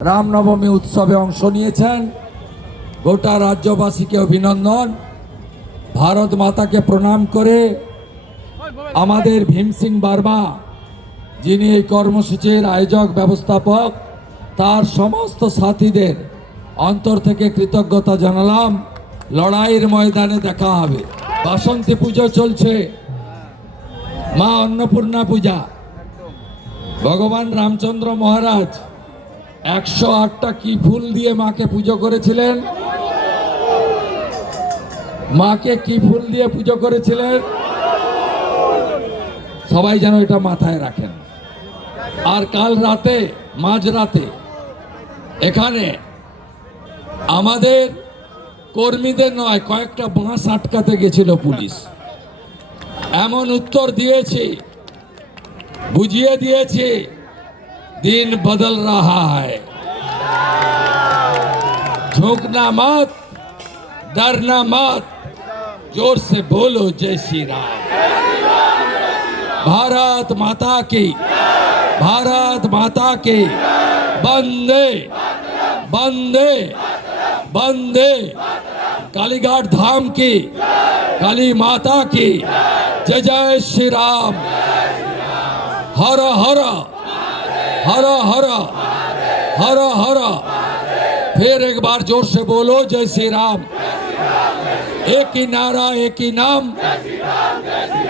রামনবমী উৎসবে অংশ নিয়েছেন। গোটা রাজ্যবাসীকে অভিনন্দন, ভারত মাতাকে প্রণাম করে আমাদের ভীম সিং বার্মা যিনি এই কর্মসূচির আয়োজক ব্যবস্থাপক, তার সমস্ত সাথীদের অন্তর থেকে কৃতজ্ঞতা জানালাম। লড়াইয়ের ময়দানে দেখা হবে। বাসন্তী পুজো চলছে, মা অন্নপূর্ণা পূজা। ভগবান রামচন্দ্র মহারাজ 108টা কি ফুল দিয়ে মাকে পুজো করেছিলেন? মাকে কি ফুল দিয়ে পুজো করেছিলেন? সবাই যেন এটা মাথায় রাখেন। আর কাল রাতে মাঝরাতে এখানে আমাদের কর্মীদের নয়, কয়েকটা বাঁশ আটকাতে গেছিল পুলিশ। এমন উত্তর দিয়েছি, বুঝিয়ে দিয়েছি, दिन बदल रहा है। झुकना मत, डरना मत, जोर से बोलो जय श्री राम। भारत माता की, भारत माता की, वंदे वंदे वंदे। कालीघाट धाम की काली माता की जय जय श्री राम। हर हर हर हर हर हर। फिर एक बार जोर से बोलो जय श्री राम। एक ही नारा, एक ही नाम।